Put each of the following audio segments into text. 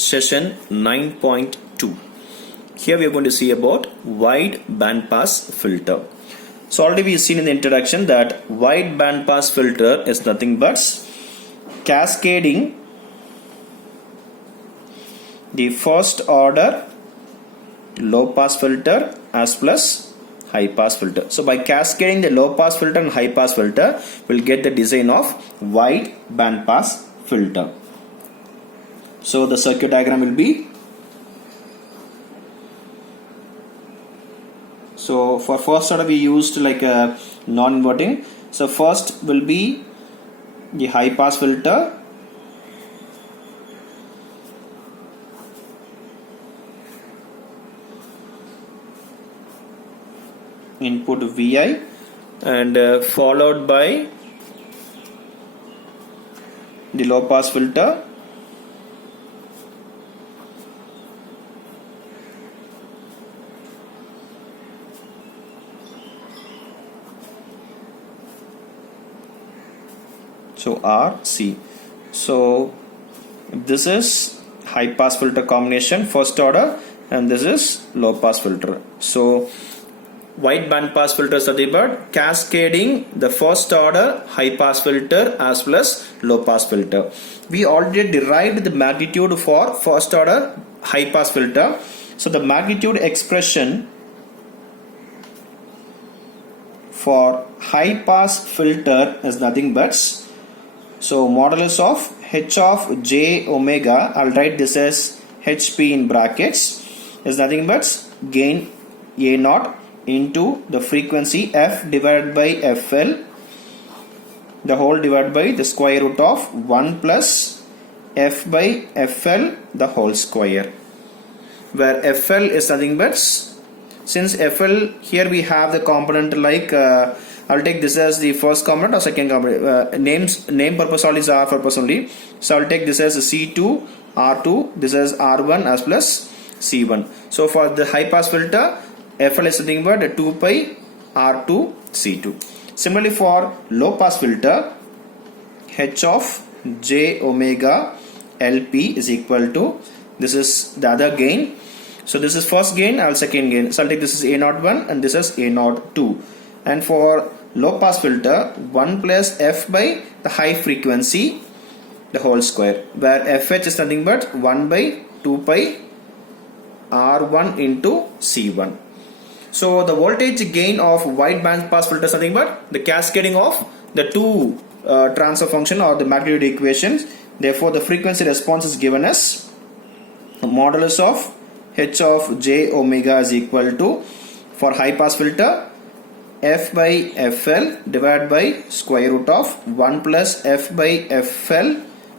session 9.2. Here we are going to see about wide bandpass filter. So already we have seen in the introduction that wide bandpass filter is nothing but cascading the first order low pass filter as plus high pass filter. So by cascading the low pass filter and high pass filter, we'll get the design of wide bandpass filter. So the circuit diagram will be, so for first order we used like a non-inverting. So first will be the high pass filter, input Vi, and followed by the low pass filter, so RC. So this is high pass filter combination first order, and this is low pass filter. So wide band pass filter is nothing but cascading the first order high pass filter as well as low pass filter. We already derived the magnitude for first order high pass filter. So the magnitude expression for high pass filter is nothing but, so modulus of h of j omega, I'll write this as hp in brackets, is nothing but gain a naught into the frequency f divided by fl, the whole divided by the square root of 1 plus f by fl the whole square, where fl is nothing but, since fl here we have the component like I'll take this as the first component or second component. Name purpose only is R purpose only. So I'll take this as C2 R2, this is R1 as plus C1. So for the high pass filter, FL is nothing but 2 pi R2 C2. Similarly for low pass filter, H of j omega LP is equal to, this is the other gain. So this is first gain, I'll second gain. So I'll take this is A01 and this is A02. And for low pass filter, 1 plus f by the high frequency the whole square, where fh is nothing but 1 by 2 pi R1 into C1. So the voltage gain of wide band pass filter is nothing but the cascading of the two transfer function or the magnitude equations. Therefore the frequency response is given as modulus of h of j omega is equal to, for high pass filter, f by fl divided by square root of 1 plus f by fl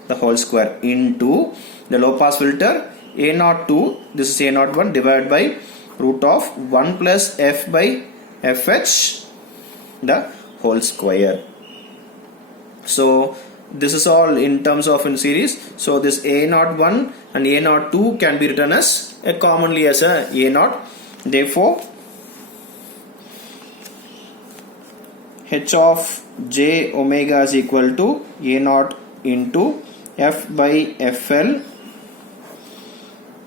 the whole square into the low pass filter A02, this is A01 divided by root of 1 plus f by fh the whole square. So this is all in terms of in series. So this A01 and A02 can be written as commonly as a A0. Therefore h of j omega is equal to A0 into f by fl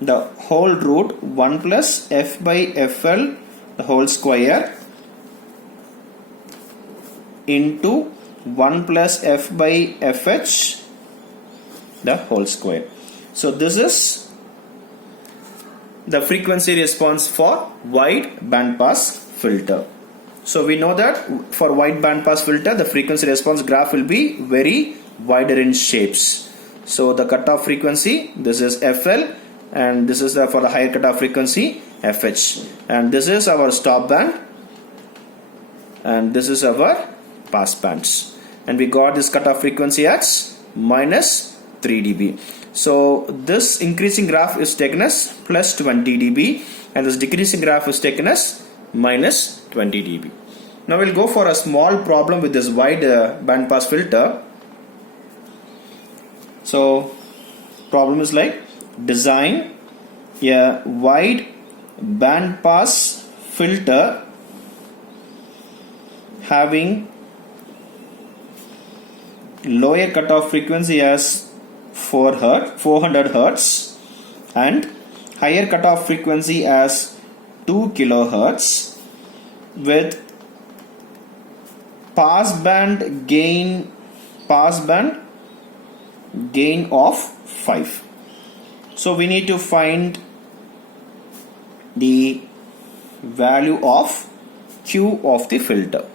the whole root 1 plus f by fl the whole square into 1 plus f by fh the whole square. So this is the frequency response for wide bandpass filter. So we know that for wide bandpass filter the frequency response graph will be very wider in shapes. So the cutoff frequency, this is FL, and this is for the higher cutoff frequency FH, and this is our stop band and this is our pass bands, and we got this cutoff frequency at minus 3 dB. So this increasing graph is taken as plus 20 dB and this decreasing graph is taken as minus 20 dB. Now we'll go for a small problem with this wide bandpass filter. So problem is like, design a wide bandpass filter having lower cutoff frequency as 400 Hertz and higher cutoff frequency as 2 kilohertz with passband gain of 5. So we need to find the value of Q of the filter.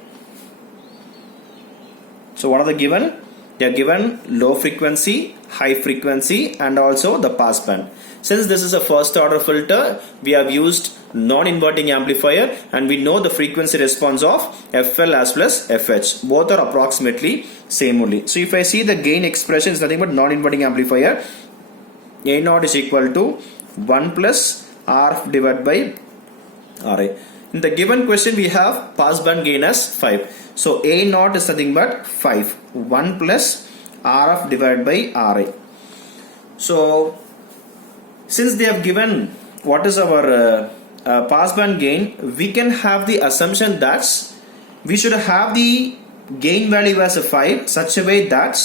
So what are they given? They are given low frequency, high frequency, and also the passband. Since this is a first order filter, we have used non-inverting amplifier, and we know the frequency response of FL as well as FH. Both are approximately same only. So if I see the gain expression is nothing but non-inverting amplifier, A0 is equal to 1 plus RF divided by RI. In the given question we have passband gain as 5. So A0 is nothing but 5. 1 plus RF divided by RI. So since they have given what is our passband gain, we can have the assumption that we should have the gain value as a 5 such a way that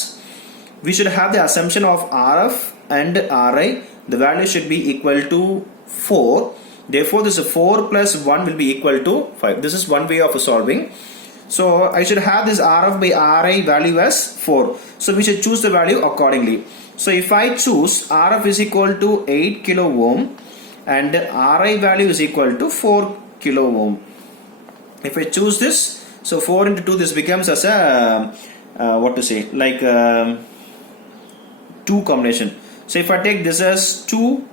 we should have the assumption of RF and RI. The value should be equal to 4. Therefore this 4 plus 1 will be equal to 5. This is one way of solving. So I should have this RF by RI value as 4. So we should choose the value accordingly. So if I choose RF is equal to 8 kilo ohm and RI value is equal to 4 kilo ohm. If I choose this, so 4 into 2, this becomes as a what to say, like 2 combination. So if I take this as 2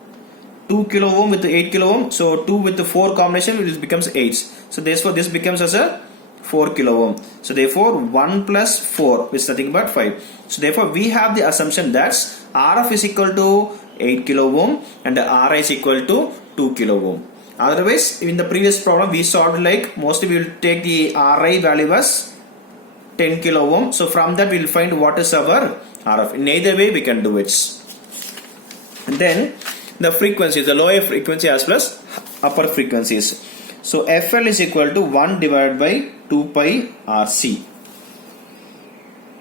kilo ohm with the 8 kilo ohm, so 2 with the 4 combination, it becomes 8. So therefore this becomes as a 4 kilo ohm. So therefore 1 plus 4 is nothing but 5. So therefore we have the assumption that RF is equal to 8 kilo ohm and the RI is equal to 2 kilo ohm. Otherwise, in the previous problem we solved like mostly we will take the RI value as 10 kilo ohm. So from that we will find what is our RF. In either way we can do it. And then the frequencies, the lower frequency as well as upper frequencies. So FL is equal to 1 divided by 2 pi RC,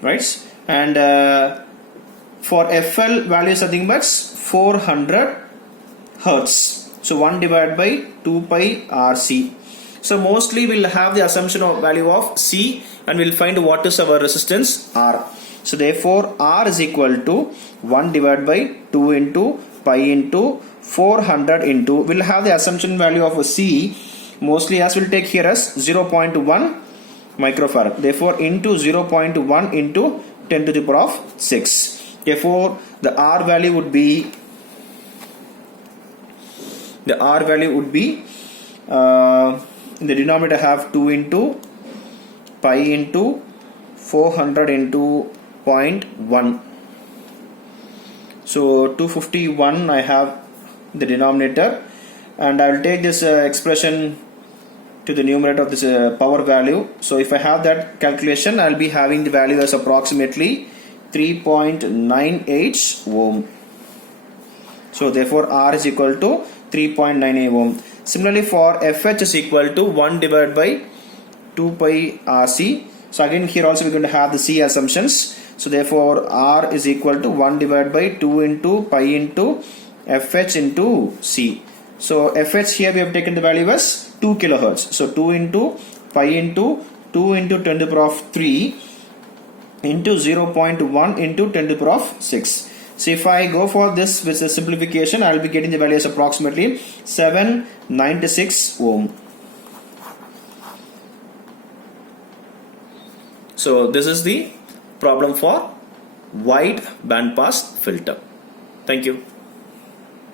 right? And for FL value is nothing but 400 Hertz. So 1 divided by 2 pi RC. So mostly we'll have the assumption of value of C and we'll find what is our resistance R. So therefore R is equal to 1 divided by 2 into pi into 400 into, we'll have the assumption value of C mostly as we'll take here as 0.1 microfarad. Therefore into 0.1 into 10 to the power of 6. Therefore the R value would be in the denominator have 2 into pi into 400 into 0.1. So 251 I have the denominator, and I will take this expression to the numerator of this power value. So if I have that calculation, I will be having the value as approximately 3.98 ohm. So therefore R is equal to 3.98 ohm. Similarly for FH is equal to 1 divided by 2 pi RC. So again here also we are going to have the C assumptions. So therefore R is equal to 1 divided by 2 into pi into FH into C. So FH here we have taken the value as 2 kilohertz. So 2 into pi into 2 into 10 to the power of 3 into 0.1 into 10 to the power of 6. So if I go for this with the simplification, I will be getting the value as approximately 796 ohm. So this is the problem for wide bandpass filter. Thank you.